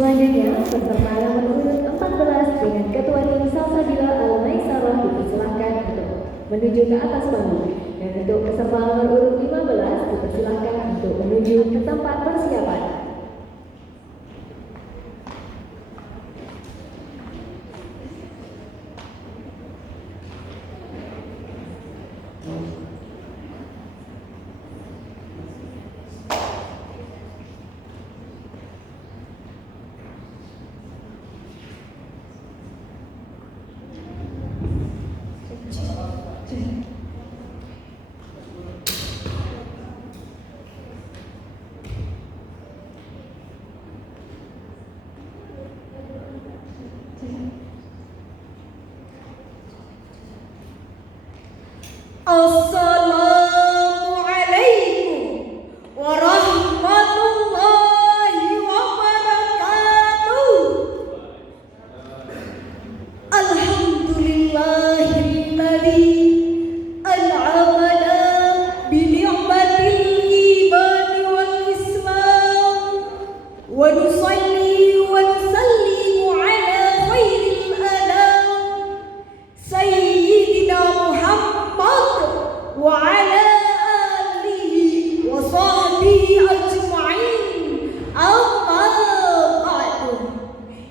Selanjutnya, peserta nomor urut 14 dengan Ketua Tim Salsabila Al-Maisarah dipersilahkan untuk menuju ke atas panggung. Dan untuk peserta nomor urut 15 dipersilahkan untuk menuju ke tempat persiapan. Assalamualaikum warahmatullahi wabarakatuh. Alhamdulillahilladzi an'amana bi ni'matil iman wal islam wa nusalli wa nusallimu ala khairil anam sayyidina Muhammad wa ala alihi wa sahbihi ajma'in. Amma ba'du.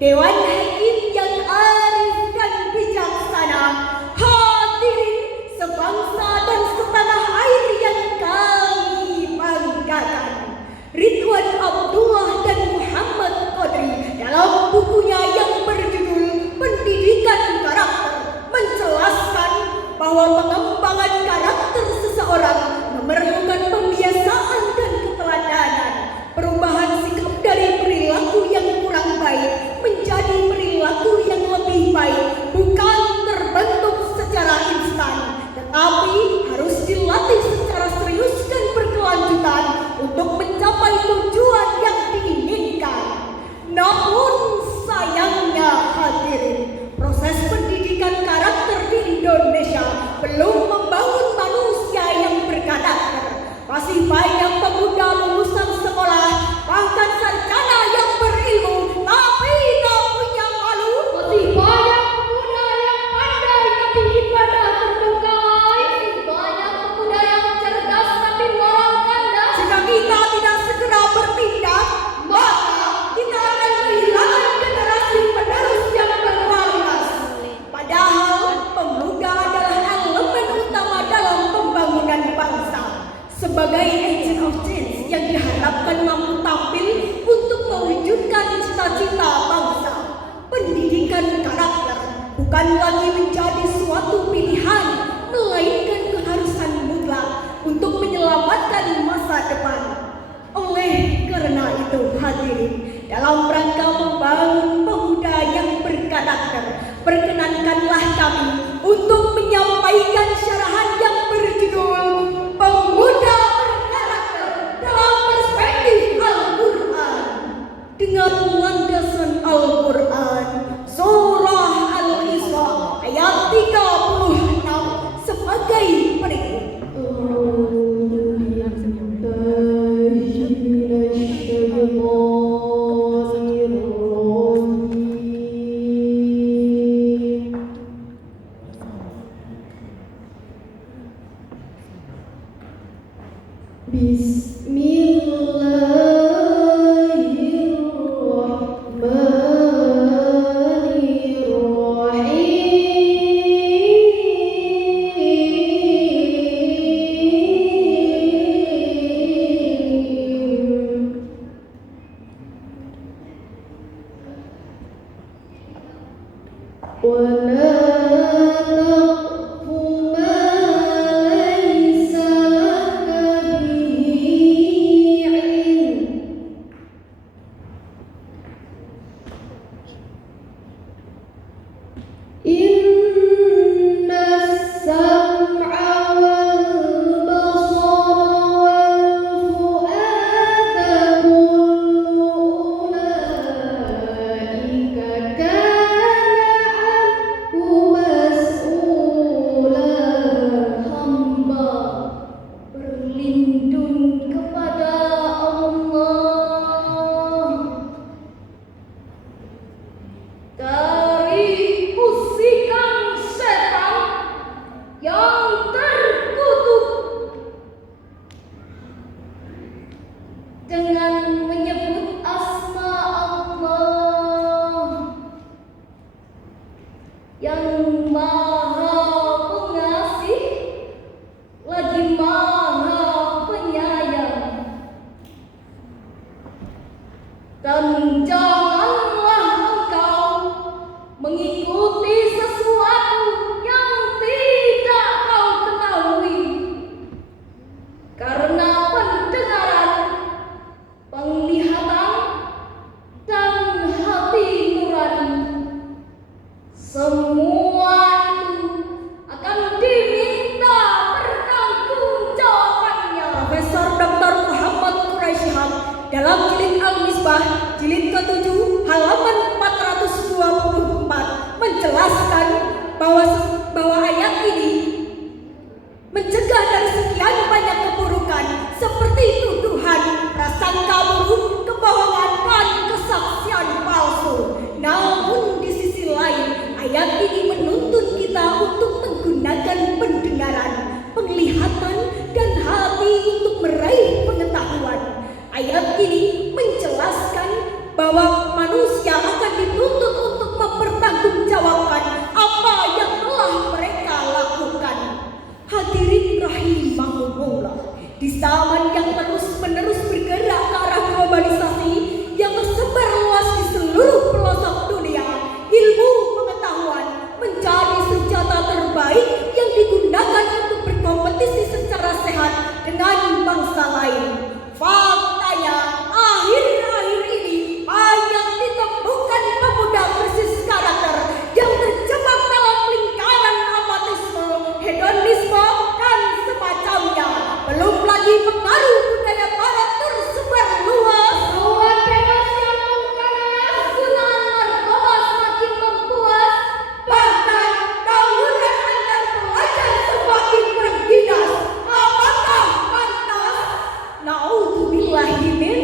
Dewan Hakim yang arif dan bijaksana, hadirin sebangsa dan setanah air yang kami banggakan, Ridwan Abdullah dan Muhammad Qadri dalam bukunya yang berjudul Pendidikan Karakter menjelaskan bahwa pengembangan karakter seseorang memerlukan pembiasaan dan keteladanan, perubahan sikap dari perilaku yang kurang baik menjadi perilaku yang lebih baik, bukan terbentuk secara instan, tetapi harus dilatih secara serius dan berkelanjutan untuk mencapai tujuan yang diinginkan. Namun sayangnya hadirin, proses pendidikan karakter di Indonesia belum membangun manusia yang berkarakter. Masih banyak pemuda lulusan sekolah, bahkan sarjana yang berilmu, tapi tak punya malu. Masih banyak pemuda yang pandai tapi ibadah terbengkalai. Masih banyak pemuda yang cerdas tapi moral kandas. Jika kita tidak segera bertindak, maka kita akan kehilangan generasi penerus yang berkualitas. Padahal pemuda adalah elemen utama dalam pembangunan bangsa. Sebagai agent of change yang diharapkan mampu tampil untuk mewujudkan cita-cita bangsa, pendidikan karakter bukan lagi menjadi suatu pilihan, melainkan keharusan mutlak untuk menyelamatkan masa depan. Oleh karena itu hadirin, dalam rangka membangun pemuda yang berkarakter, perkenankanlah kami untuk menyampaikan syarahan yang berjudul Pemuda Berkarakter dalam Perspektif Al-Quran, dengan landasan Al-Quran Surah Al-Isra ayat 36 sebagai berikut. janganlah engkau mengikuti sesuatu yang tidak kau ketahui, karena pendengaran, penglihatan, dan hati nurani, semua itu akan diminta pertanggungjawabannya. Profesor Dr. Muhammad Quraisy Shihab dalam jilid Al-Misbah jilid ke-7 halaman 424 menjelaskan bahwa ayat ini mencegah dari sekian banyak keburukan seperti tuduhan, prasangka buruk, kebohongan, dan kesaksian palsu. Namun di sisi lain, ayat ini menuntut kita untuk menggunakan pendengaran, penglihatan, dan hati untuk meraih pengetahuan. Ayat ini menjelaskan bahwa manusia akan dituntut untuk mempertanggungjawabkan apa yang telah mereka lakukan. Hadirin rahimahumullah, di zaman yang terus-menerus bergerak ke arah globalisasi yang tersebar luas di seluruh pelosok dunia, ilmu pengetahuan menjadi senjata terbaik yang digunakan untuk berkompetisi secara sehat dengan bangsa lain. Faktanya, akhir-akhir ini banyak ditemukan pemuda krisis karakter yang terjebak dalam lingkaran apatisme, hedonisme, dan semacamnya. Belum lagi pengaruh budaya barat tersebar luas. Ruang bebas yang mengganas, gunaan narkoba semakin mempuas, Bahkan tawuran antar pelajar semakin berginas. Apakah pantas? Naudzubillahi min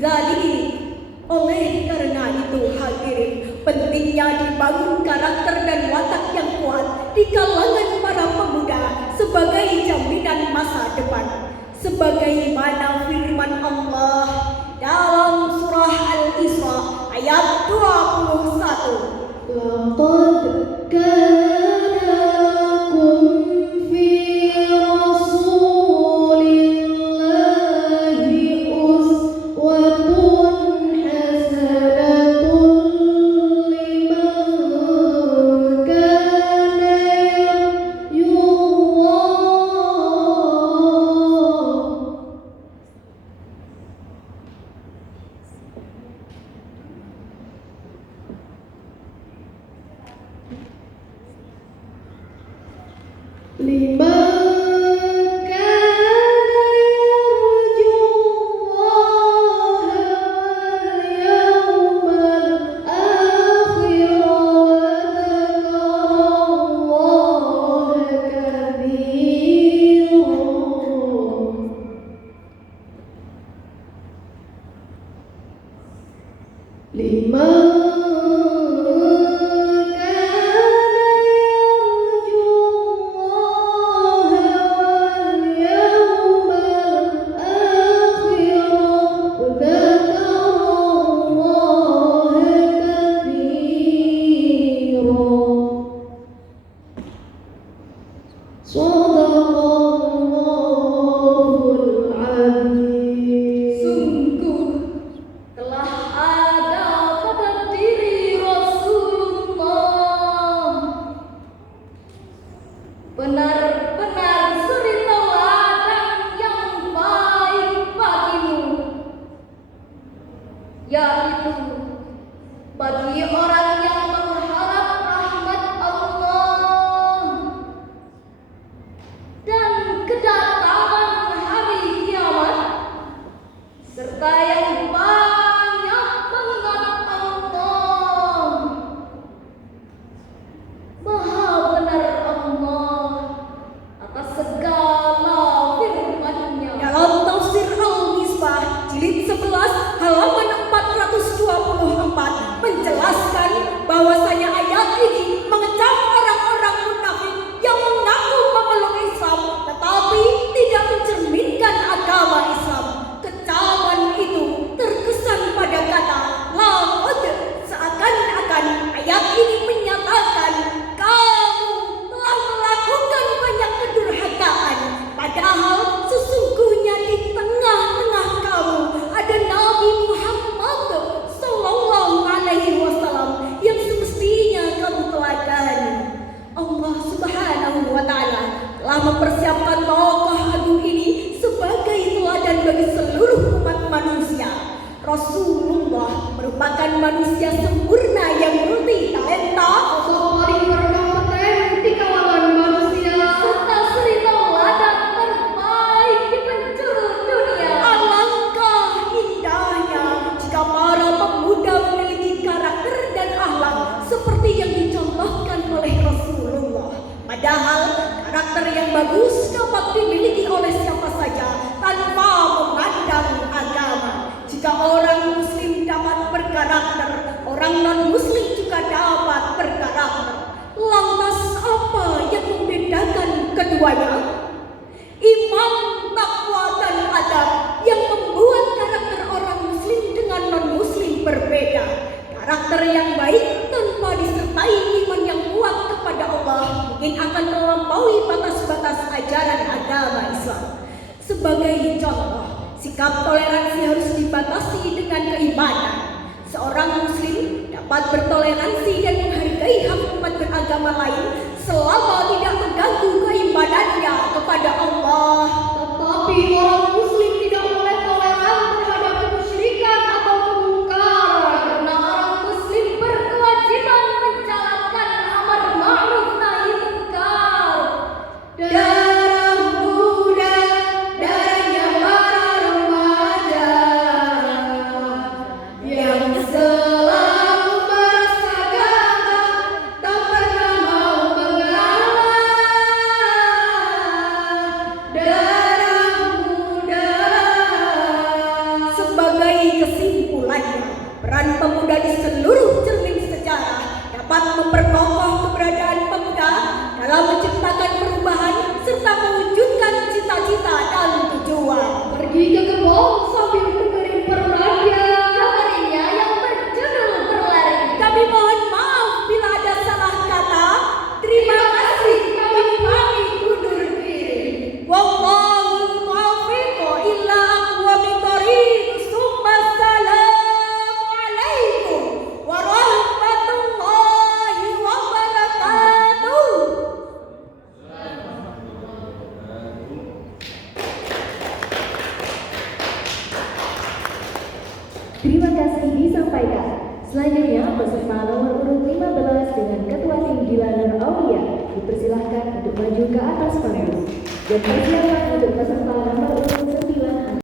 dzalik. Oleh karena itu hadirin, pentingnya dibangun karakter dan watak yang kuat di kalangan para pemuda sebagai jaminan masa depan. Sebagaimana firman Allah dalam surah Al-Isra ayat 21. لقد كان لكم في رسول الله أسوة حسنة لمن كان يرجو الله. لمن كان يرجو الله واليوم الآخر وذكر الله كثيرا. لمن Sungguh telah ada pada diri Rasulullah benar-benar suri teladan yang baik bagimu, yaitu bagi orang yang mengharap rahmat Allah dan kedatangan hari kiamat, serta yang banyak mengingat Allah. Maha benar Allah atas segala firman-Nya. Dalam tafsir Al-Misbah jilid 11 halaman 424 menjelaskan bahwasanya ayat ini mengecam orang-orang munafik yang mengaku memeluk Islam tetapi tidak mencerminkan agama Islam. Kecaman itu terkesan pada kata laqad, seakan-akan ayat ini menyatakan kamu telah melakukan banyak kedurhakaan, padahal sesungguhnya di tengah-tengah kamu ada Nabi Muhammad sallallahu manusia sempurna yang multi talenta, sosok paling berkompeten di kalangan manusia, serta suri teladan terbaik di penjuru dunia. alangkah indahnya jika para pemuda memiliki karakter dan akhlak seperti yang dicontohkan oleh Rasulullah. Padahal karakter yang bagus dapat dimiliki oleh siapa saja tanpa memandang agama. Jika orang muslim dapat berkarakter, orang non-muslim juga dapat berkarakter. Lantas apa yang membedakan keduanya? Iman, takwa, dan adab yang membuat karakter orang muslim dengan non-muslim berbeda. Karakter yang baik tanpa disertai iman yang kuat kepada Allah mungkin akan melampaui batas-batas ajaran agama Islam. Sebagai contoh, sikap toleransi harus dibatasi dengan keimanan. Seorang muslim dapat bertoleransi dan menghargai hak umat beragama lain selama tidak mengganggu keimanannya kepada Allah. tetapi orang muslim tidak boleh toleran terhadap kemusyrikan atau kemungkaran, Karena orang muslim berkewajiban menjalankan amar ma'ruf nahi munkar. darah muda, darahnya para remaja yang selalu merasa gagah, tak pernah mau mengalah. Darah muda. Sebagai kesimpulannya, peran pemuda di seluruh cermin sejarah dapat memperkokoh keberadaan pemuda dalam menciptakan perubahan serta mewujudkan cita-cita dan tujuan. Pergi ke kebun sambil dengerin permainan. Dengerin yang berjudul Berlari. Kami mohon maaf bila ada salah kata. Terima kasih, kami pamit undur diri. Wallahu muwaffiq illa aqwamit thoriq. Assalamualaikum warahmatullahi wabarakatuh. Terima kasih disampaikan. Selanjutnya peserta nomor urut 15 dengan Ketua Tim Gila Nur Aulia dipersilahkan untuk maju ke atas panggung. Dan persiapan untuk peserta nomor urut